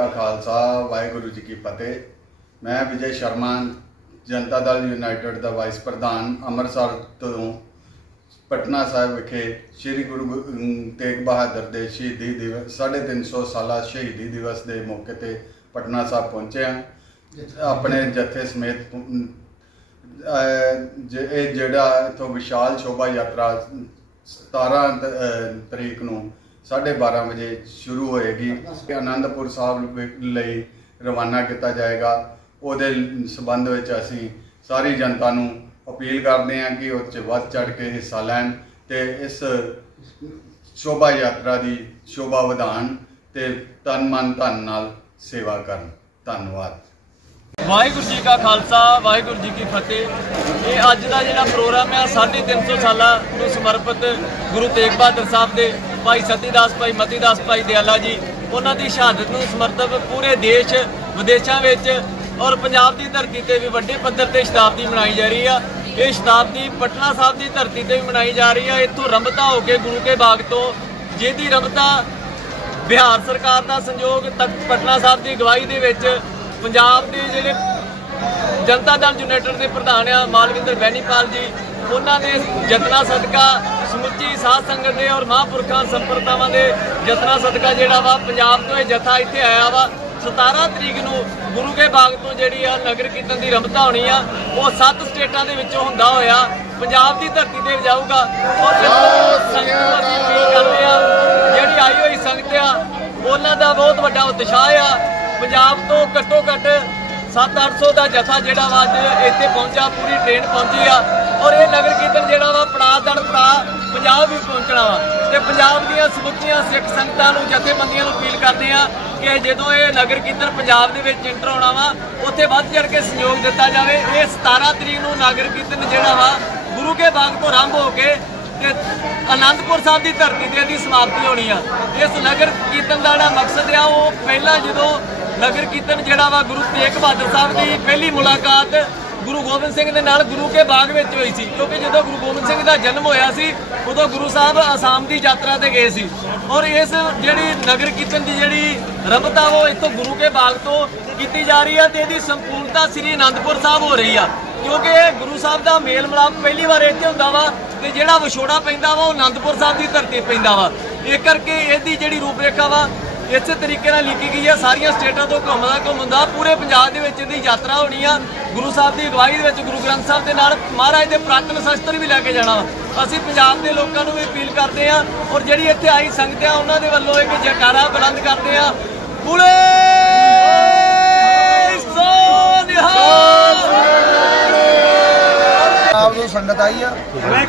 ਕਾ ਖਾਲਸਾ, ਵਾਹਿਗੁਰੂ ਜੀ ਕੀ ਫਤਿਹ। ਮੈਂ ਵਿਜੇ ਸ਼ਰਮਾ, ਜਨਤਾ ਦਲ ਯੂਨਾਈਟਿਡ ਦਾ ਵਾਈਸ ਪ੍ਰਧਾਨ ਅੰਮ੍ਰਿਤਸਰ ਤੋਂ ਪਟਨਾ ਸਾਹਿਬ ਵਿਖੇ ਸ੍ਰੀ ਗੁਰੂ ਗੋ- ਤੇਗ ਬਹਾਦਰ ਦੇ ਸ਼ਹੀਦੀ ਦਿਵਸ 350 ਸਾਲਾ ਸ਼ਹੀਦੀ ਦਿਵਸ ਦੇ ਮੌਕੇ ਤੇ ਪਟਨਾ ਸਾਹਿਬ ਪਹੁੰਚੇ ਹਾਂ। ਆਪਣੇ ਜਥੇ ਸਮੇਤ ਇਹ ਜਿਹੜਾ ਇਥੋਂ ਵਿਸ਼ਾਲ ਸ਼ੋਭਾ ਯਾਤਰਾ 17 ਤ- ਤਰੀਕ ਨੂੰ 12:30 ਵਜੇ ਸ਼ੁਰੂ ਹੋਏਗੀ। ਤੇ ਆਨੰਦਪੁਰ ਸਾਹਿਬ ਵਿ- ਲਈ ਰਵਾਨਾ ਕੀਤਾ ਜਾਏਗਾ। ਉਹਦੇ ਸਬੰਧ ਵਿੱਚ ਅਸੀਂ ਸਾਰੀ ਜਨਤਾ ਨੂੰ ਅਪੀਲ ਕਰਦੇ ਹਾਂ ਕਿ ਉਹ 'ਚ ਵੱਧ ਚੜ ਕੇ ਹਿੱਸਾ ਲੈਣ ਤੇ ਇਸ ਸ਼ੋਭਾ ਯਾਤਰਾ ਦੀ ਸ਼ੋਭਾ ਵਧਾਉਣ ਤੇ ਤਨ ਮਨ ਧਨ ਨਾਲ ਸੇਵਾ ਕਰਨ। ਧੰਨਵਾਦ। ਵਾਹਿਗੁਰੂ ਜੀ ਕਾ ਖਾਲਸਾ, ਵਾਹਿਗੁਰੂ ਜੀ ਕੀ ਫਤਿਹ। ਇਹ ਅੱਜ ਦਾ ਜਿਹੜਾ ਪ੍ਰੋਗਰਾਮ ਹੈ 350 ਸਾਲਾਂ ਨੂੰ ਸਮਰਪਿਤ ਗੁਰੂ ਤੇਗ ਬਹਾਦਰ ਸਾਹਿਬ ਦੇ ਭਾਈ ਸਤੀਦਾਸ, ਭਾਈ ਮਤੀਦਾਸ, ਭਾਈ ਦਿਆਲਾ ਜੀ, ਉਹਨਾਂ ਦੀ ਸ਼ਹਾਦਤ ਨੂੰ ਸਮਰਪਿਤ ਪੂਰੇ ਦੇਸ਼, ਵਿਦੇਸ਼ਾਂ ਵਿੱਚ ਔਰ ਪੰਜਾਬ ਦੀ ਧਰਤੀ ਤੇ ਵੀ ਵੱਡੇ ਪੱਧਰ ਤੇ ਸ਼ਤਾਬਦੀ ਮਨਾਈ ਜਾ ਰਹੀ ਆ। ਇਹ ਸ਼ਤਾਬਦੀ ਪਟਨਾ ਸਾਹਿਬ ਦੀ ਧਰਤੀ ਤੇ ਵੀ ਮਨਾਈ ਜਾ ਰਹੀ ਆ। ਇੱਥੋਂ ਰੰਭਤਾ ਹੋ ਕੇ ਗੁਰੂ ਕੇ ਬਾਗ ਤੋਂ ਜਿਹਦੀ ਰੰਭਤਾ ਬਿਹਾਰ ਸਰਕਾਰ ਦਾ ਸੰਯੋਗ ਤਖਤ ਪਟਨਾ ਸਾਹਿਬ ਦੀ ਅਗਵਾਈ ਦੇ ਵਿੱਚ ਪੰਜਾਬ ਦੇ ਜਿਹੜੇ ਜਨਤਾ ਦਲ ਯੂਨਾਈਟਿਡ ਦੇ ਪ੍ਰਧਾਨ ਆ, ਮਾਲਵਿੰਦਰ ਬੈਨੀਪਾਲ ਜੀ, ਉਹਨਾਂ ਦੇ ਯਤਨਾ ਸਦਕਾ ਸਮੁੱਚੀ ਸਾਧ ਸੰਗਤ ਦੇ ਔਰ ਮਹਾਂਪੁਰਖਾਂ ਸੰਪਰਦਾਵਾਂ ਦੇ ਯਤਨਾ ਸਦਕਾ ਜਿਹੜਾ ਵਾ ਪੰਜਾਬ ਤੋਂ ਇਹ ਜਥਾ ਇੱਥੇ ਆਇਆ ਵਾ। 17 ਤਰੀਕ ਨੂੰ ਗੁਰੂ ਕੇ ਬਾਗ ਤੋਂ ਜਿਹੜੀ ਆ ਨਗਰ ਕੀਰਤਨ ਦੀ ਰਮਤਾ ਹੋਣੀ ਆ ਉਹ ਸੱਤ ਸਟੇਟਾਂ ਦੇ ਵਿੱਚੋਂ ਹੁੰਦਾ ਹੋਇਆ। ਪੰਜਾਬ ਦੀ ਧਰਤੀ ਤੇ ਜਾਊਗਾ। ਔਰ ਸੰਗਤ ਅਸੀਂ ਅਪੀਲ ਕਰਦੇ ਆ ਜਿਹੜੀ ਆਈ ਹੋਈ ਸੰਗਤ ਆ ਉਹਨਾਂ ਦਾ ਬਹੁਤ ਵੱਡਾ ਉਤਸ਼ਾਹ ਆ। ਪੰਜਾਬ ਤੋਂ ਘੱਟੋ ਘੱਟ 7-800 ਦਾ ਜਥਾ ਜਿਹੜਾ ਵਾ ਅੱਜ ਇੱਥੇ ਪਹੁੰਚਾ ਪੂਰੀ ਟ੍ਰੇਨ ਪਹੁੰਚੀ ਆ। ਔਰ ਇਹ ਨਗਰ ਕੀਰਤਨ ਜਿਹੜਾ ਵਾ ਪੜਾ ਦੜ ਪੜਾ ਪੰਜਾਬ ਵੀ ਪਹੁੰਚਣਾ ਵਾ। ਤੇ ਪੰਜਾਬ ਦੀਆਂ ਸਮੁੱਚੀਆਂ ਸਿੱਖ ਸੰਗਤਾਂ ਨੂੰ, ਜਥੇਬੰਦੀਆਂ ਨੂੰ ਅਪੀਲ ਕਰਦੇ ਆ ਕਿ ਜਦੋਂ ਇਹ ਨਗਰ ਕੀਰਤਨ ਪੰਜਾਬ ਦੇ ਵਿੱਚ ਇੰਟਰ ਹੋਣਾ ਵਾ, ਉੱਥੇ ਵੱਧ ਚੜ ਕੇ ਸਹਿਯੋਗ ਦਿੱਤਾ ਜਾਵੇ। ਇਹ 17 ਤਰੀਕ ਨੂੰ ਨਗਰ ਕੀਰਤਨ ਜਿਹੜਾ ਵਾ, ਗੁਰੂ ਕੇ ਬਾਗ ਤੋਂ ਆਰੰਭ ਹੋ ਕੇ ਤੇ ਆਨੰਦਪੁਰ ਸਾਹਿਬ ਦੀ ਧਰਤੀ ਤੇ ਇਹਦੀ ਸਮਾਪਤੀ ਹੋਣੀ ਆ। ਇਸ ਨਗਰ ਕੀਰਤਨ ਦਾ ਜਿਹੜਾ ਮਕਸਦ ਆ, ਉਹ ਪਹਿਲਾਂ ਜਦੋਂ ਨਗਰ ਕੀਰਤਨ ਜਿਹੜਾ ਵਾ, ਗੁਰੂ ਤੇਗ ਬਹਾਦਰ ਸਾਹਿਬ ਦੀ ਪਹਿਲੀ ਮੁਲਾਕਾਤ ਗੁਰੂ ਗੋਬਿੰਦ ਸਿੰਘ ਦੇ ਨਾਲ ਗੁਰੂ ਕੇ ਬਾਗ ਵਿੱਚ ਹੋਈ ਸੀ, ਕਿਉਂਕਿ ਜਦੋਂ ਗੁਰੂ ਗੋਬਿੰਦ ਸਿੰਘ ਦਾ ਜਨਮ ਹੋਇਆ ਸੀ, ਉਦੋਂ ਗੁਰੂ ਸਾਹਿਬ ਆਸਾਮ ਦੀ ਯਾਤਰਾ ਤੇ ਗਏ ਸੀ। ਔਰ ਇਸ ਜਿਹੜੀ ਨਗਰ ਕੀਰਤਨ ਦੀ ਜਿਹੜੀ ਰਬਤਾ ਉਹ ਇੱਥੋਂ ਗੁਰੂ ਕੇ ਬਾਗ ਤੋਂ ਕੀਤੀ ਜਾ ਰਹੀ ਆ ਤੇ ਇਹਦੀ ਸੰਪੂਰਨਤਾ ਸ੍ਰੀ ਅਨੰਦਪੁਰ ਸਾਹਿਬ ਹੋ ਰਹੀ ਆ। ਕਿਉਂਕਿ ਇਹ ਗੁਰੂ ਸਾਹਿਬ ਦਾ ਮੇਲ ਮਿਲਾਪ ਪਹਿਲੀ ਵਾਰ ਇੱਥੇ ਹੁੰਦਾ ਵਾ ਤੇ ਜਿਹੜਾ ਵਿਛੋੜਾ ਪੈਂਦਾ ਵਾ, ਉਹ ਅਨੰਦਪੁਰ ਸਾਹਿਬ ਦੀ ਧਰਤੀ ਪੈਂਦਾ ਵਾ। ਇਹ ਕਰਕੇ ਇਹਦੀ ਜਿਹੜੀ ਰੂਪਰੇਖਾ ਵਾ ਇਸੇ ਤਰੀਕੇ ਨਾਲ ਲਿਖੀ ਗਈ ਆ ਸਾਰੀਆਂ ਸਟੇਟਾਂ ਤੋਂ ਘੁੰਮਦਾ ਘੁੰਮਦਾ ਪੂਰੇ ਪੰਜਾਬ ਦੇ ਵਿੱਚ ਇਹਦੀ ਯਾਤਰਾ ਹੋਣੀ ਆ। ਗੁਰੂ ਸਾਹਿਬ ਦੀ ਅਗਵਾਈ ਦੇ ਵਿੱਚ ਗੁਰੂ ਗ੍ਰੰਥ ਸਾਹਿਬ ਦੇ ਨਾਲ ਮਹਾਰਾਜ ਦੇ ਪ੍ਰਾਤਨ ਸ਼ਸਤਰ ਵੀ ਲੈ ਕੇ ਜਾਣਾ। ਅਸੀਂ ਪੰਜਾਬ ਦੇ ਲੋਕਾਂ ਨੂੰ ਵੀ ਅਪੀਲ ਕਰਦੇ ਆ ਔਰ ਜਿਹੜੀ ਇੱਥੇ ਆਈ ਸੰਗਤ ਆ ਉਹਨਾਂ ਦੇ ਵੱਲੋਂ ਇੱਕ ਜੈਕਾਰਾ ਬੁਲੰਦ ਕਰਦੇ ਆ ਬੁਲੇ ਆਪ ਜੋ ਸੰਗਤ ਆਈ ਆ।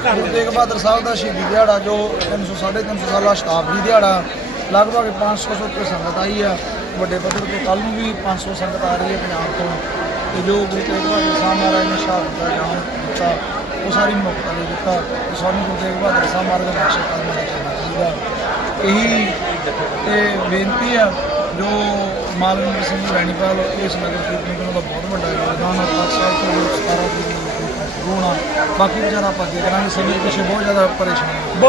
ਗੁਰੂ ਤੇਗ ਬਹਾਦਰ ਸਾਹਿਬ ਦਾ ਸ਼ਹੀਦੀ ਦਿਹਾੜਾ ਜੋ 300 350 ਸਾਲਾ ਸ਼ਤਾਬਦੀ ਦਿਹਾੜਾ ਲਗਭਗ 500 ਤੋਂ ਉੱਤੇ ਸੰਗਤ ਆਈ ਆ। ਵੱਡੇ ਪੱਧਰ ਤੇ ਕੱਲ ਨੂੰ ਵੀ 500 ਸੰਗਤ ਆ ਰਹੀ ਹੈ ਪੰਜਾਬ ਤੋਂ। ਤੇ ਜੋ ਗੁਰੂ ਤੇਗ ਬਹਾਦਰ ਸਾਹਿਬ ਮਹਾਰਾਜ ਨੇ ਸ਼ਹਾਦਤ ਦਾ ਨਾਮ ਦਿੱਤਾ, ਉਹ ਸਾਰੀ ਮੁਕਤਾ ਦੇ ਦਿੱਤਾ। ਤੇ ਸਾਨੂੰ ਗੁਰੂ ਤੇਗ ਬਹਾਦਰ ਸਾਹਿਬ ਮਹਾਰਾਜ ਦਾ ਨਕਸ਼ਾ ਕਦਮ ਚਾਹੀਦਾ ਇਹੀ ਤੇ ਬੇਨਤੀ ਆ, ਜੋ ਮਾਲਵਿੰਦਰ ਸਿੰਘ ਰੈਣੀਪਾਲ ਇਸ ਨਗਰ ਕੀਰਤਨ ਦਾ ਬਹੁਤ ਵੱਡਾ ਯੋਗਦਾਨ ਹੈ ਪਾਕ ਤੋਂ 17 ਦੀ ਰੋਣਾ ਬਾਕੀ ਵਿਚਾਰਾ ਆਪਾਂ ਅੱਗੇ ਕਰਾਂਗੇ ਸਮੇਂ ਪਿੱਛੇ ਬਹੁਤ ਜ਼ਿਆਦਾ ਪਰੇਸ਼ਾਨ ਹਾਂ।